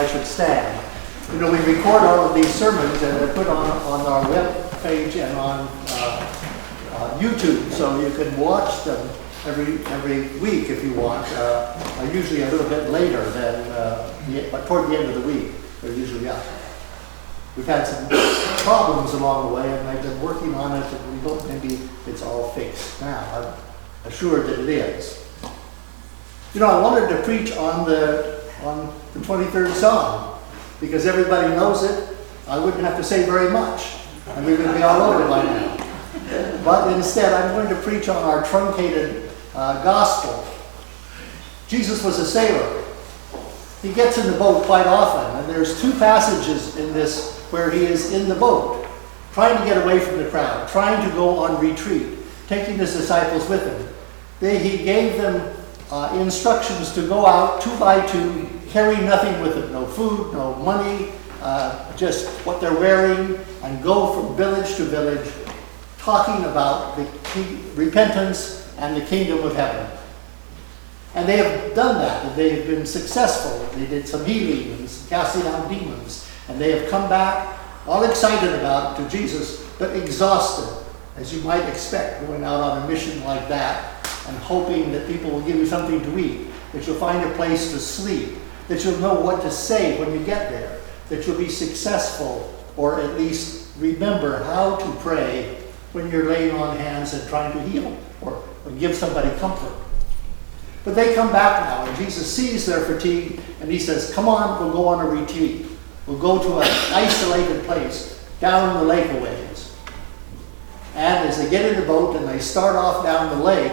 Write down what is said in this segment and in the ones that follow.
I should stand. You know, we record all of these sermons and they're put on our web page and on YouTube, so you can watch them every week if you want. Usually a little bit later than but toward the end of the week. They're usually up. We've had some problems along the way, and I've been working on it, and we hope maybe it's all fixed now. I'm assured that it is. You know, I wanted to preach on the 23rd Psalm, because everybody knows it. I wouldn't have to say very much, and we would be all over by now. But instead, I'm going to preach on our truncated gospel. Jesus was a sailor. He gets in the boat quite often, and there's two passages in this where he is in the boat, trying to get away from the crowd, trying to go on retreat, taking his disciples with him. He gave them instructions to go out 2 by 2, carry nothing with them, no food, no money, just what they're wearing, and go from village to village, talking about the repentance and the kingdom of heaven. And they have done that, and they have been successful. They did some healing and some casting out demons, and they have come back all excited about it to Jesus, but exhausted, as you might expect, going out on a mission like that and hoping that people will give you something to eat, that you'll find a place to sleep, that you'll know what to say when you get there, that you'll be successful, or at least remember how to pray when you're laying on hands and trying to heal or give somebody comfort. But they come back now, and Jesus sees their fatigue, and he says, come on, we'll go on a retreat. We'll go to an isolated place down the lake a ways. And as they get in the boat and they start off down the lake,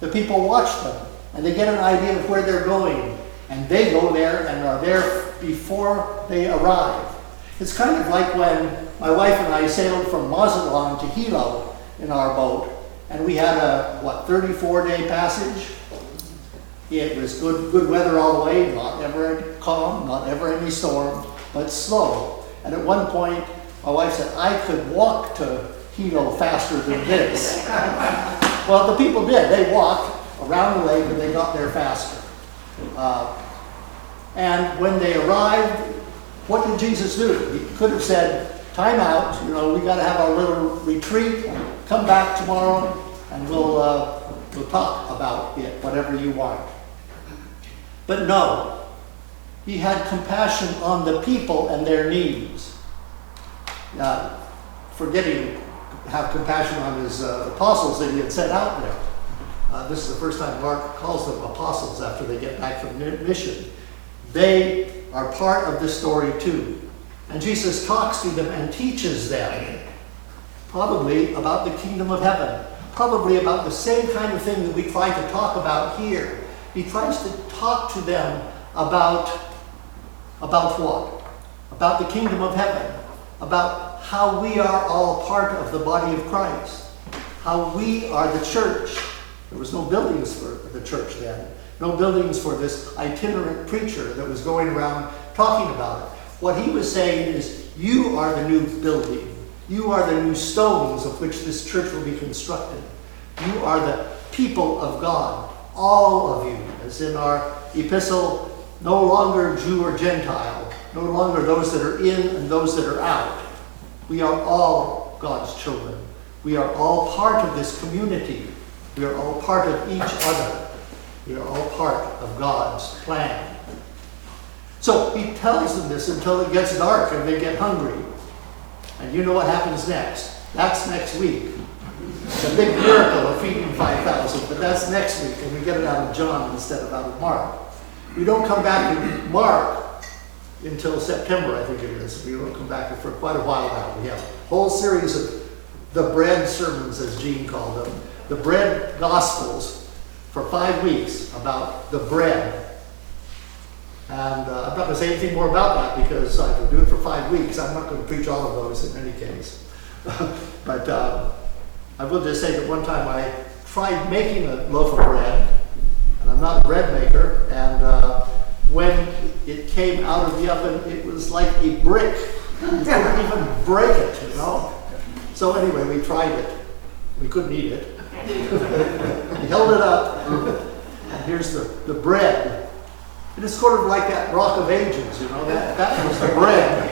the people watch them, and they get an idea of where they're going. And they go there and are there before they arrive. It's kind of like when my wife and I sailed from Mazatlan to Hilo in our boat, and we had a, 34-day passage? It was good weather all the way, not ever calm, not ever any storm, but slow. And at one point, my wife said, I could walk to Hilo faster than this. Well, the people did. They walked around the lake and they got there faster. And when they arrived, what did Jesus do? He could have said, time out, we got to have our little retreat, come back tomorrow, and we'll talk about it, whatever you want. But no, he had compassion on the people and their needs. Forgetting to have compassion on his apostles that he had sent out there. This is the first time Mark calls them apostles after they get back from mission. They are part of the story too. And Jesus talks to them and teaches them probably about the kingdom of heaven, probably about the same kind of thing that we try to talk about here. He tries to talk to them about what? About the kingdom of heaven, about how we are all part of the body of Christ, how we are the church. There was no buildings for the church then, no buildings for this itinerant preacher that was going around talking about it. What he was saying is, you are the new building. You are the new stones of which this church will be constructed. You are the people of God, all of you, as in our epistle, no longer Jew or Gentile, no longer those that are in and those that are out. We are all God's children. We are all part of this community. We are all part of each other. We are all part of God's plan. So he tells them this until it gets dark and they get hungry. And you know what happens next. That's next week. It's a big miracle of feeding 5,000, but that's next week, and we get it out of John instead of out of Mark. We don't come back to Mark until September, I think it is. We don't come back for quite a while now. We have a whole series of the bread sermons, as Gene called them, the bread gospels for 5 weeks about the bread. And I'm not going to say anything more about that because I can do it for 5 weeks. I'm not going to preach all of those in any case. But I will just say that one time I tried making a loaf of bread, and I'm not a bread maker, and when it came out of the oven, it was like a brick. You couldn't even break it, So anyway, we tried it. We couldn't eat it. We held it up, and here's the bread. And it's sort of like that Rock of Ages, you know, that was the bread.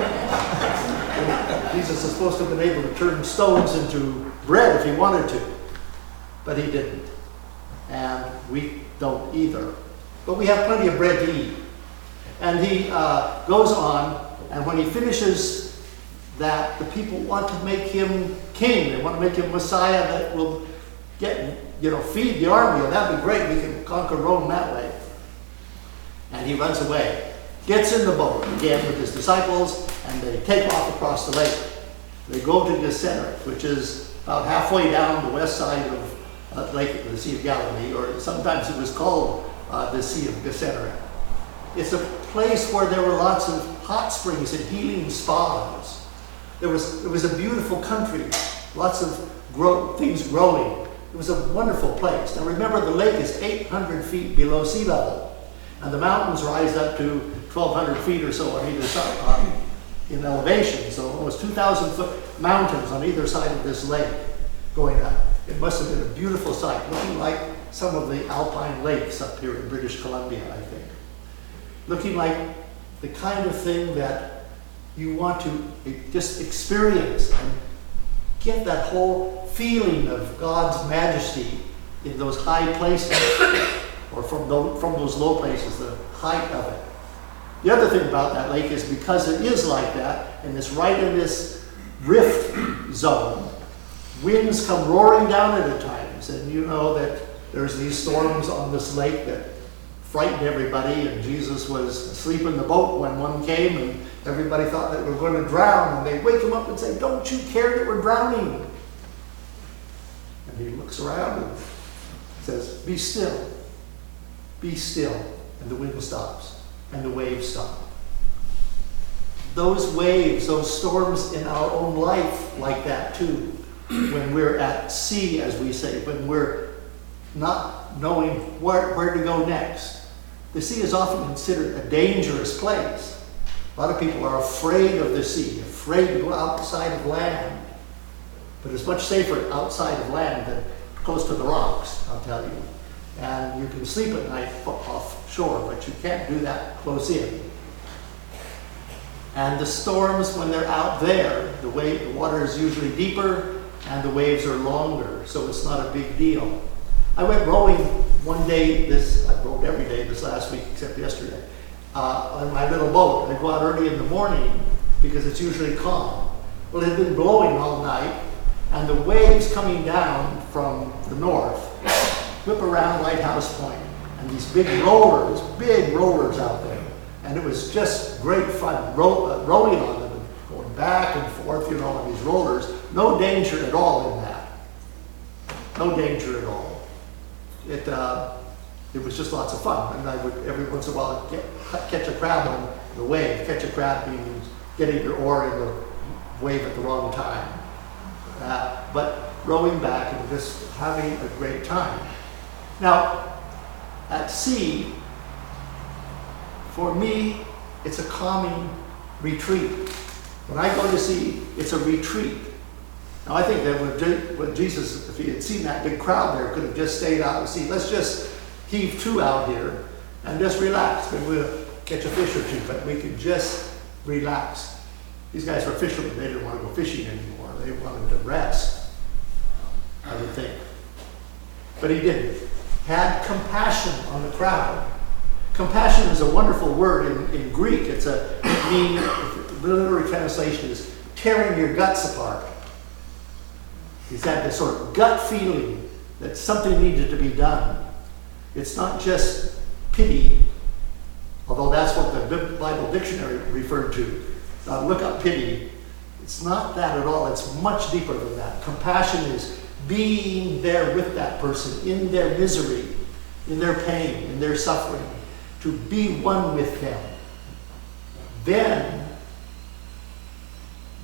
And Jesus is supposed to have been able to turn stones into bread if he wanted to, but he didn't. And we don't either. But we have plenty of bread to eat. And he goes on, and when he finishes that, the people want to make him king. They want to make him Messiah that will feed the army, and that'd be great. We can conquer Rome that way. And he runs away, gets in the boat again with his disciples, and they take off across the lake. They go to Gennesaret, which is about halfway down the west side of the Sea of Galilee, or sometimes it was called the Sea of Gennesaret. It's a place where there were lots of hot springs and healing spas. It was a beautiful country, lots of things growing. It was a wonderful place. Now remember, the lake is 800 feet below sea level, and the mountains rise up to 1,200 feet or so on either side in elevation. So almost 2,000 foot mountains on either side of this lake going up. It must have been a beautiful sight, looking like some of the alpine lakes up here in British Columbia, I think. Looking like the kind of thing that you want to just experience and get that whole feeling of God's majesty in those high places, or from those low places, the height of it. The other thing about that lake is because it is like that, and it's right in this rift zone, winds come roaring down at times, and you know that there's these storms on this lake that frightened everybody, and Jesus was asleep in the boat when one came, and everybody thought that we were going to drown, and they wake him up and say, "Don't you care that we're drowning?" And he looks around and says, "Be still, be still," and the wind stops, and the waves stop. Those waves, those storms in our own life like that too, when we're at sea, as we say, when we're not knowing where to go next. The sea is often considered a dangerous place. A lot of people are afraid of the sea, afraid to go outside of land. But it's much safer outside of land than close to the rocks, I'll tell you. And you can sleep at night offshore, but you can't do that close in. And the storms, when they're out there, the water is usually deeper and the waves are longer, so it's not a big deal. I went rowing one day, I rowed every day this last week except yesterday, on my little boat. I go out early in the morning because it's usually calm. Well, it had been blowing all night, and the waves coming down from the north whip around Lighthouse Point, and these big rollers out there. And it was just great fun rowing on them and going back and forth, on these rollers. No danger at all in that. No danger at all. It was just lots of fun. And I would, every once in a while, catch a crab on the wave. Catch a crab means getting your oar in the wave at the wrong time. But rowing back and just having a great time. Now, at sea, for me, it's a calming retreat. When I go to sea, it's a retreat. Now, I think that when Jesus, if he had seen that big crowd there, could have just stayed out to sea. Let's just heave to out here and just relax. Maybe we'll catch a fish or two, but we could just relax. These guys were fishermen. They didn't want to go fishing anymore. They wanted to rest, I would think. But he didn't. Had compassion on the crowd. Compassion is a wonderful word in Greek. The literary translation is tearing your guts apart. He's had this sort of gut feeling that something needed to be done. It's not just pity, although that's what the Bible dictionary referred to. Look up pity. It's not that at all. It's much deeper than that. Compassion is being there with that person in their misery, in their pain, in their suffering, to be one with them. Then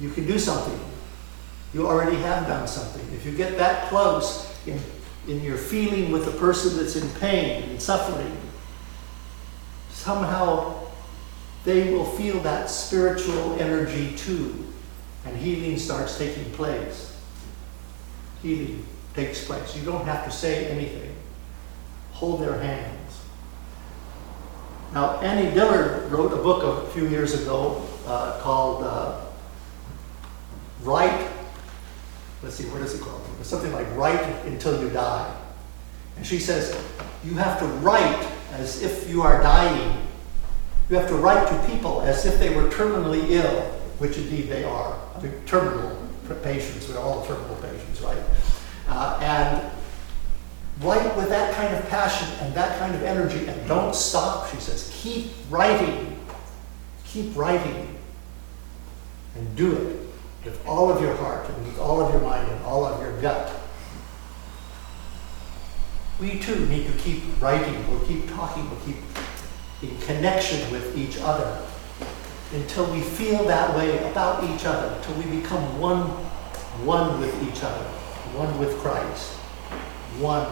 you can do something. You already have done something. If you get that close in your feeling with the person that's in pain and suffering, somehow they will feel that spiritual energy too, and healing starts taking place. Healing takes place. You don't have to say anything. Hold their hands. Now, Annie Dillard wrote a book a few years ago called Write, let's see, what is it called? It's something like Write Until You Die. And she says, you have to write as if you are dying. You have to write to people as if they were terminally ill, which indeed they are. I mean, terminal patients, we're all terminal patients, right? And write with that kind of passion and that kind of energy, and don't stop, she says. Keep writing, and do it with all of your heart, and with all of your mind, and all of your gut. We too need to keep writing, we'll keep talking, we'll keep in connection with each other until we feel that way about each other, until we become one with each other, one with Christ, one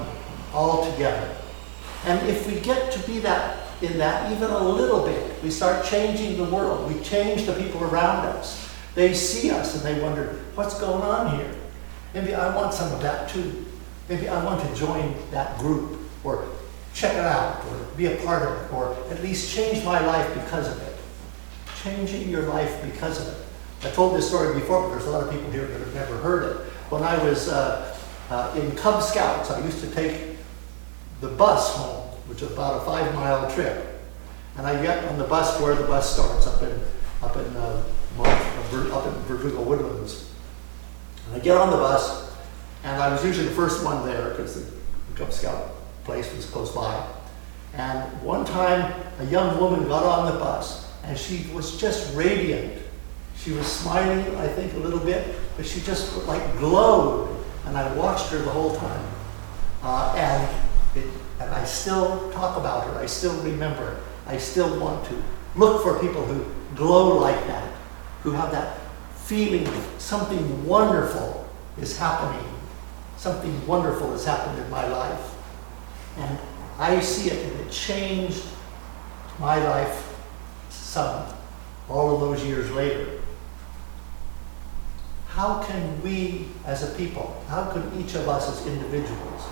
all together. And if we get to be that, in that even a little bit, we start changing the world, we change the people around us. They see us and they wonder, what's going on here? Maybe I want some of that too. Maybe I want to join that group, or check it out, or be a part of it, or at least change my life because of it. Changing your life because of it. I told this story before, but there's a lot of people here that have never heard it. When I was in Cub Scouts, I used to take the bus home, which is about a 5-mile trip. And I get on the bus where the bus starts, up in Verdugo Woodlands. And I get on the bus, and I was usually the first one there because the Cub Scout place was close by. And one time, a young woman got on the bus, and she was just radiant. She was smiling, I think, a little bit, but she just like glowed. And I watched her the whole time. And I still talk about her. I still remember her. I still want to look for people who glow like that, who have that feeling of something wonderful is happening. Something wonderful has happened in my life. And I see it, and it changed my life some, all of those years later. How can we as a people, how can each of us as individuals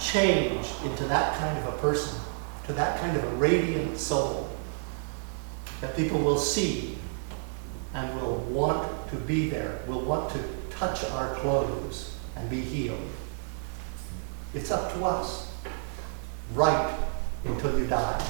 change into that kind of a person, to that kind of a radiant soul that people will see and will want to be there, will want to touch our clothes and be healed? It's up to us. Write until you die.